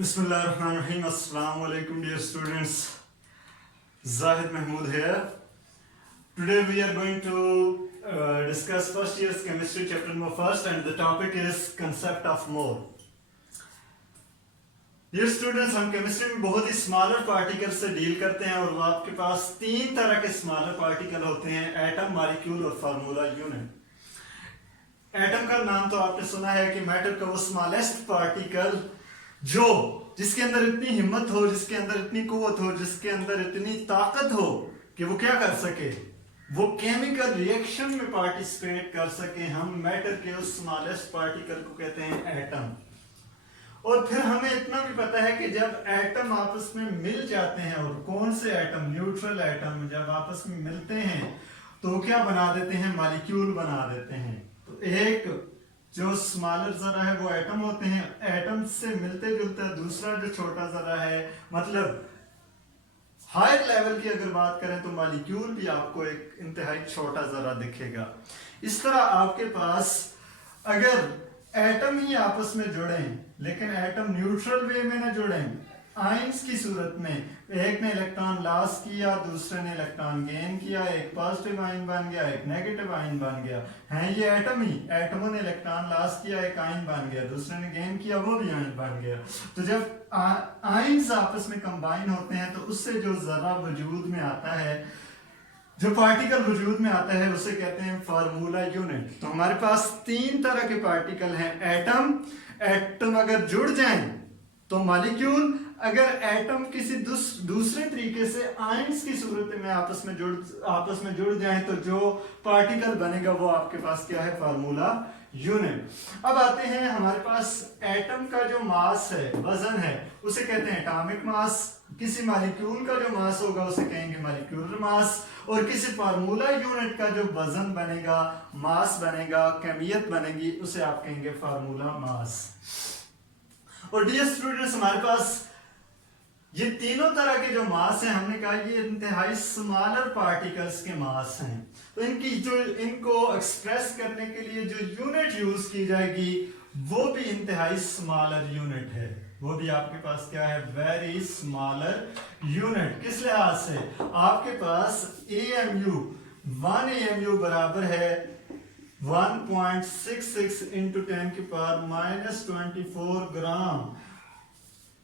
Bismillahirrahmanirrahim. Assalamu alaikum, dear students. Zahid Mahmood here. Today we are going to discuss first year's chemistry chapter number first, and the topic is concept of mole. Dear students, हम chemistry में बहुत ही smaller particle से deal करते हैं और वो आपके पास तीन तरह के स्मॉलर पार्टिकल होते हैं: एटम, मॉलिक्यूल और फार्मूला यूनिट। एटम का नाम तो आपने सुना है कि मैटर का वो स्मॉलेस्ट पार्टिकल जिसके अंदर इतनी हिम्मत हो, जिसके अंदर इतनी कुव्वत हो, जिसके अंदर इतनी ताकत हो कि वो क्या कर सके, वो केमिकल रिएक्शन में पार्टिसिपेट कर सके। हम मैटर के उस स्मॉलेस्ट पार्टिकल को कहते हैं एटम। और फिर हमें इतना भी पता है कि जब एटम आपस में मिल जाते हैं, और कौन से एटम, न्यूट्रल एटम जब आपस में मिलते हैं तो क्या बना देते हैं, मॉलिक्यूल बना देते हैं। तो एक जो स्मॉलर जरा है वो एटम होते हैं, एटम से मिलते जुलते दूसरा जो छोटा जरा है, मतलब हायर लेवल की अगर बात करें तो मॉलिक्यूल भी आपको एक इंतहाई छोटा जरा दिखेगा। इस तरह आपके पास अगर एटम ही आपस में जुड़े, लेकिन एटम न्यूट्रल वे में ना जुड़े, आयंस की सूरत में, एक ने इलेक्ट्रॉन लॉस किया, दूसरे ने इलेक्ट्रॉन गेन किया, एक पॉजिटिव आयन बन गया, एक नेगेटिव आयन बन गया, है ये एटम ही। एटमों ने इलेक्ट्रॉन लॉस किया, एक आयन बन गया, दूसरे ने गेन किया, वो भी आयन बन गया। तो जब आयंस आपस में कंबाइन होते हैं तो उससे जो जरा वजूद में आता है, जो पार्टिकल वजूद में आता है, उसे कहते हैं फार्मूला यूनिट। तो हमारे पास तीन तरह के पार्टिकल हैं: एटम अगर जुड़ जाएं तो मॉलिक्यूल, अगर एटम किसी दूसरे तरीके से आयंस की सूरत में आपस में जुड़ जाएं तो जो पार्टिकल बनेगा वो आपके पास क्या है, फार्मूला यूनिट। अब आते हैं हमारे पास एटम का जो मास है, वजन है, उसे कहते हैं एटॉमिक मास। किसी मॉलिक्यूल का जो मास होगा उसे कहेंगे मॉलिक्यूलर मास, और किसी फार्मूला यूनिट का जो वजन बनेगा, मास बनेगा, कमियत बनेगी, उसे आप कहेंगे फार्मूला मास। और डियर स्टूडेंट्स, हमारे पास ये तीनों तरह के जो मास हैं, हमने कहा ये इंतहाई स्मॉलर पार्टिकल्स के मास हैं। तो इनको एक्सप्रेस करने के लिए जो यूनिट यूज की जाएगी वो भी इंतहाई स्मॉलर यूनिट है। वो भी आपके पास क्या है, वेरी स्मॉलर यूनिट। किस लिहाज से? आपके पास AMU 1 AMU बराबर है 1.66 इंटू 10 की पावर -24 ग्राम।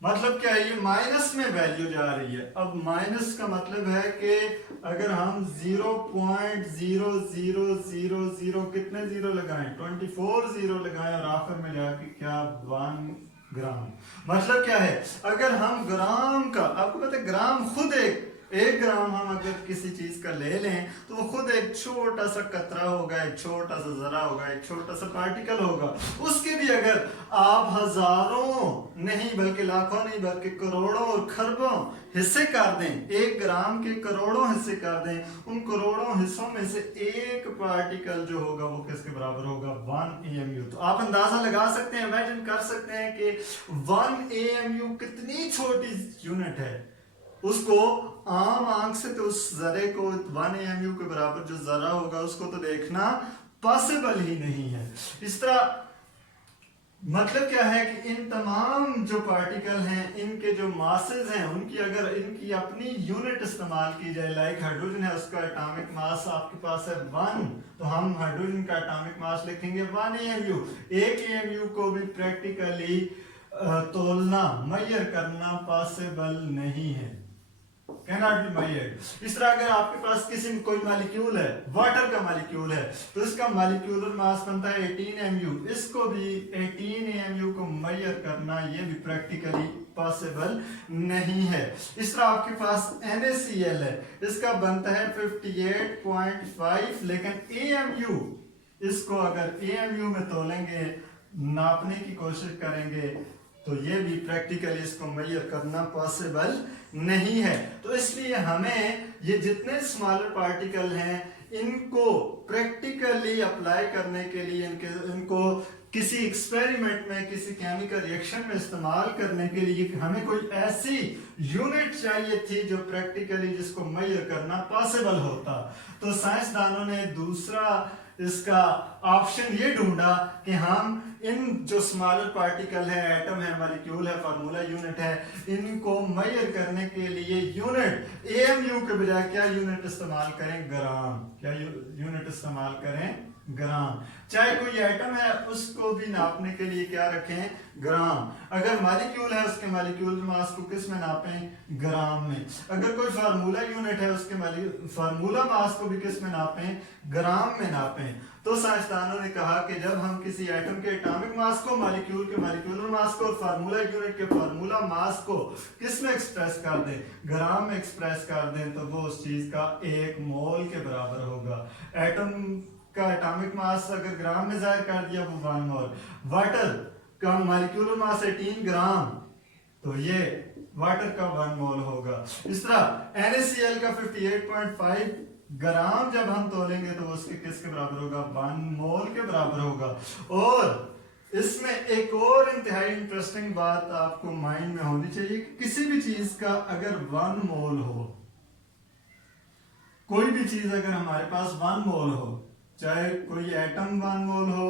मतलब क्या है, ये माइनस में वैल्यू जा रही है। अब माइनस का मतलब है कि अगर हम 0.0000 कितने जीरो लगाएं, 24 जीरो लगाएं, और आखिर में जाके क्या 1 ग्राम। मतलब क्या है, अगर हम ग्राम का, आपको पता है ग्राम खुद एक ग्राम हम अगर किसी चीज का ले लें तो वो खुद एक छोटा सा कतरा होगा, एक छोटा सा जरा होगा, एक छोटा सा पार्टिकल होगा। उसके भी अगर आप हजारों नहीं बल्कि लाखों नहीं बल्कि करोड़ों और खरबों हिस्से कर दें, एक ग्राम के करोड़ों हिस्से कर दें, उन करोड़ों हिस्सों में से एक पार्टिकल जो होगा वो किसके बराबर होगा, 1 AMU। तो आप अंदाजा लगा सकते हैं, इमेजिन कर सकते हैं कि 1 AMU कितनी छोटी यूनिट है। उसको आम आंख से तो उस जरे को 1 AMU के बराबर जो जरा होगा उसको तो देखना पॉसिबल ही नहीं है। इस तरह मतलब क्या है कि इन तमाम जो पार्टिकल हैं, इनके जो मासेस हैं, उनकी अगर इनकी अपनी यूनिट इस्तेमाल की जाए, लाइक हाइड्रोजन है, उसका एटॉमिक मास आपके पास है 1, तो हम हाइड्रोजन का एटॉमिक मास लिखेंगे 1 AMU। एक AMU को भी प्रैक्टिकली तोलना, मेजर करना पॉसिबल नहीं है, cannot be measured। इस तरह अगर आपके पास किसी कोई मॉलिक्यूल है, वाटर का मॉलिक्यूल है, तो इसका मॉलिक्यूलर मास बनता है 18 AMU। इसको भी 18 AMU को मेजर करना ये भी प्रैक्टिकली पॉसिबल नहीं है। इस तरह आपके पास NaCl है, इसका बनता है 58.5, लेकिन AMU, इसको अगर AMU में तोलेंगे, नापने की कोशिश करेंगे, तो ये भी प्रैक्टिकली इसको मेजर करना पॉसिबल नहीं है। तो इसलिए हमें ये जितने स्मॉलर पार्टिकल हैं इनको प्रैक्टिकली अप्लाई करने के लिए, इनको किसी एक्सपेरिमेंट में, किसी केमिकल रिएक्शन में इस्तेमाल करने के लिए हमें कोई ऐसी यूनिट चाहिए थी जो प्रैक्टिकली जिसको मेजर करना पॉसिबल होता। तो साइंसदानों ने दूसरा इसका ऑप्शन ये ढूंढा कि हम इन जो स्मॉलर पार्टिकल है, एटम है, मॉलिक्यूल है, फार्मूला यूनिट है, इनको मेजर करने के लिए यूनिट एएमयू के बजाय क्या यूनिट इस्तेमाल करें? ग्राम। क्या यूनिट इस्तेमाल करें? ग्राम। चाहे कोई एटम है उसको भी नापने के लिए क्या रखें? ग्राम। अगर मॉलिक्यूल है उसके मॉलिक्यूल मास को किस में नापें? ग्राम में। अगर कोई फार्मूला यूनिट है उसके फार्मूला मास को भी किस में नापें? ग्राम में नापें। तो साइंसदानों ने कहा कि जब हम किसी एटम के एटॉमिक मास को, मॉलिक्यूल के मॉलिक्यूलर मास को और फार्मूला यूनिट के फार्मूला मास को किस में एक्सप्रेस कर दें? ग्राम में एक्सप्रेस कर दें, तो वो उस चीज का 1 मोल के बराबर होगा। एटम का एटॉमिक मास अगर ग्राम में जाहिर कर दिया वो 1 मोल। वाटर का मॉलिक्यूलर मास 18 ग्राम, तो ये वाटर का 1 मोल होगा। इस तरह NaCl का 58.5 ग्राम जब हम तोलेंगे तो उसके किसके बराबर होगा? 1 मोल के बराबर होगा। और इसमें एक और इंतहाई इंटरेस्टिंग बात आपको माइंड में होनी चाहिए कि किसी भी चीज का अगर 1 मोल हो, कोई भी चीज अगर हमारे पास 1 मोल हो, चाहे कोई एटम 1 मोल हो,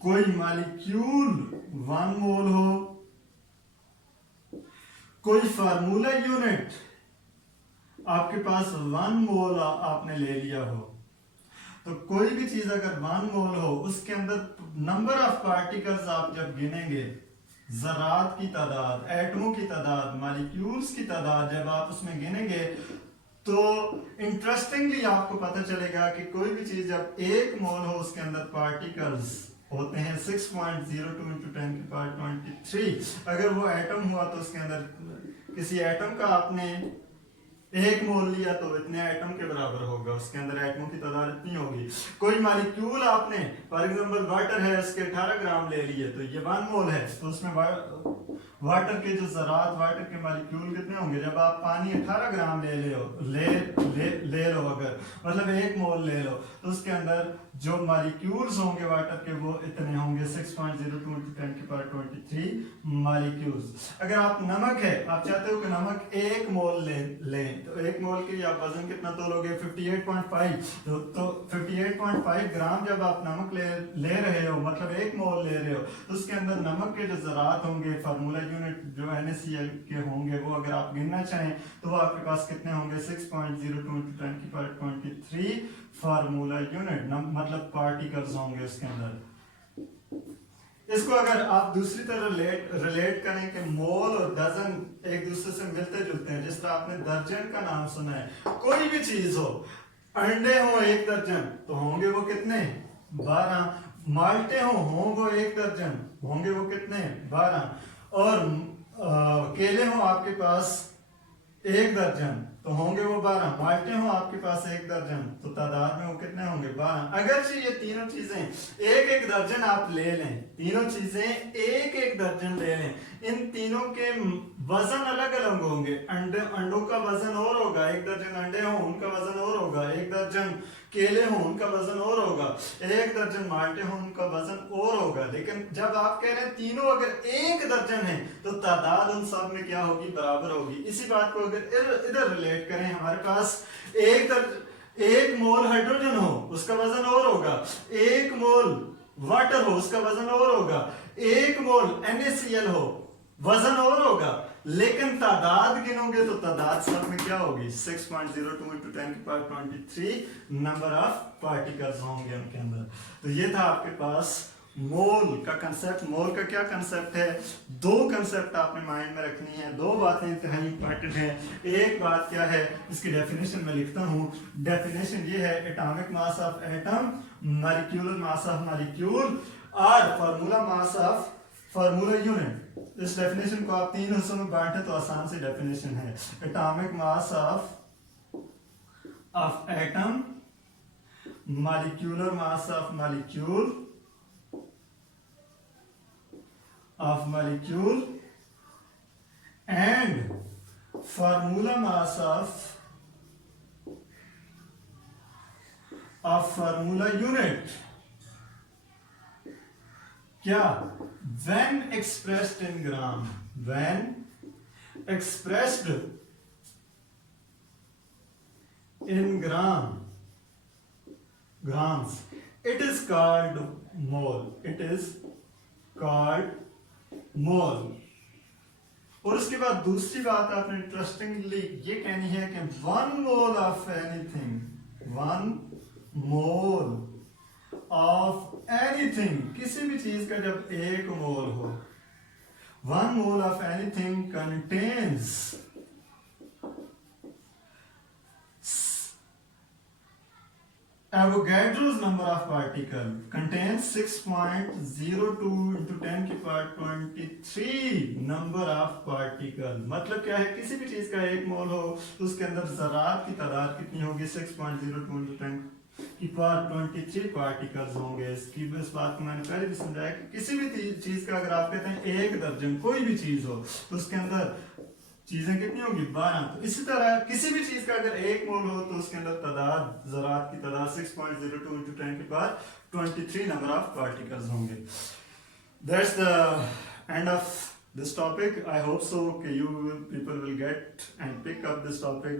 कोई मॉलिक्यूल 1 मोल हो, कोई फार्मूला यूनिट आपके पास 1 मोल आपने ले लिया हो, तो कोई भी चीज अगर 1 मोल हो उसके अंदर नंबर ऑफ पार्टिकल्स आप जब गिनेंगे, जरात की तादाद, एटमों की तादाद, मॉलिक्यूल्स की तादाद जब आप उसमें गिनेंगे तो इंटरेस्टिंगली आपको पता चलेगा कि कोई भी चीज जब 1 मोल हो उसके अंदर पार्टिकल्स होते हैं 6.02 × 10⁻23। अगर वो एटम हुआ तो उसके अंदर किसी एटम का आपने 1 मोल लिया तो इतने एटम के बराबर होगा, उसके अंदर एटमों की तादाद इतनी होगी। कोई मॉलिक्यूल आपने फॉर एग्जांपल वाटर है उसके 18 ग्राम ले लिए तो ये 1 मोल है, तो उसमें वाटर के जो जरात, वाटर के मॉलिक्यूल कितने होंगे? जब आप पानी 18 ग्राम ले लो अगर मतलब 1 मोल ले लो तो उसके अंदर जो मॉलिक्यूल्स होंगे वाटर के वो इतने होंगे 6.02 × 10⁻23 मॉलिक्यूल्स। अगर आप नमक है, आप चाहते हो कि नमक 1 मोल लें तो 1 मोल के लिए आप वजन कितना तोलोगे? 58.5। तो 58.5 ग्राम जब आप नमक ले रहे हो मतलब 1 मोल ले रहे हो तो उसके अंदर नमक के जो जरात होंगे, फार्मूला यूनिट जो NaCl के होंगे, वो अगर आप गिनना चाहें तो वो आपके पास कितने होंगे? 6.02 × 10⁻23 फार्मूला यूनिट मतलब पार्टिकल्स होंगे उसके अंदर। इसको अगर आप दूसरी तरह रिलेट करें कि मोल और डजन एक दूसरे से मिलते जुलते हैं, जिस तरह आपने दर्जन का नाम सुना है, कोई भी चीज हो, अंडे हो 1 दर्जन तो होंगे वो कितने? 12। माल्टे हो वो 1 दर्जन होंगे वो कितने? 12। और केले हो आपके पास 1 दर्जन तो होंगे वो 12। माल्टे हो आपके पास 1 दर्जन तो तादाद में वो कितने होंगे? 12। अगर ये तीनों चीजें 1-1 दर्जन आप ले लें, तीनों चीजें 1-1 दर्जन ले लें, इन तीनों के वजन अलग अलग होंगे। अंडों का वजन और होगा, 1 दर्जन अंडे हो उनका वजन और होगा, 1 दर्जन केले हो उनका वजन और होगा, 1 दर्जन माल्टे हो उनका वजन और होगा। लेकिन जब आप कह रहे हैं तीनों अगर 1 दर्जन है तो तादाद उन सब में क्या होगी? बराबर होगी। इसी बात को अगर इधर रिलेट करें, हमारे पास 1 मोल हाइड्रोजन हो उसका वजन और होगा, 1 मोल वाटर हो उसका वजन और होगा, 1 मोल NaCl हो वजन और होगा, लेकिन तादाद गिनोगे तो तादाद सब में क्या होगी? 6.02 × 10⁻23 नंबर ऑफ पार्टिकल्स होंगे उनके अंदर। तो ये था आपके पास मोल का कंसेप्ट। मोल का क्या कंसेप्ट है? 2 कंसेप्ट आपने माइंड में रखनी है, 2 बातें इंतहाई इंपॉर्टेंट है। एक बात क्या है, इसकी डेफिनेशन में लिखता हूं। डेफिनेशन ये है, atomic mass of atom, molecular mass of molecule और formula mass of formula unit. इस डेफिनेशन को आप 3 हिस्सों में बांटे तो आसान सी डेफिनेशन है। Atomic mass of atom, molecular mass of molecule and formula mass of formula unit. क्या? when expressed in gram, when expressed in gram grams. It is called mole. It is called mole. और उसके बाद दूसरी बात आपने interestingly ये कहनी है कि 1 mole of anything, 1 mole of anything, किसी भी चीज का जब 1 मोल हो, 1 mole of anything contains Avogadro's number of particle contains 6.02 into 10 की पावर 23 number of particle. मतलब क्या है, किसी भी चीज का 1 मोल हो तो उसके अंदर ज़रात की तादाद कितनी होगी, 6.02 into 10 की पावर 23 पार्टिकल्स होंगे. इसकी इस बात को मैंने पहले भी समझाया कि किसी भी चीज का अगर आप कहते हैं 1 दर्जन कोई भी चीज हो तो उसके अंदर चीजें कितनी होगी, 12. तो इसी तरह किसी भी चीज का अगर 1 मोल हो तो उसके अंदर तादाद, ज़रात की तादाद 6.02 into 10 की पावर 23 नंबर ऑफ पार्टिकल्स होंगे. That's the end of this topic. I hope so कि you people will get and pick up this topic.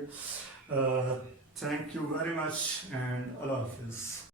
Thank you very much and Allah Hafiz.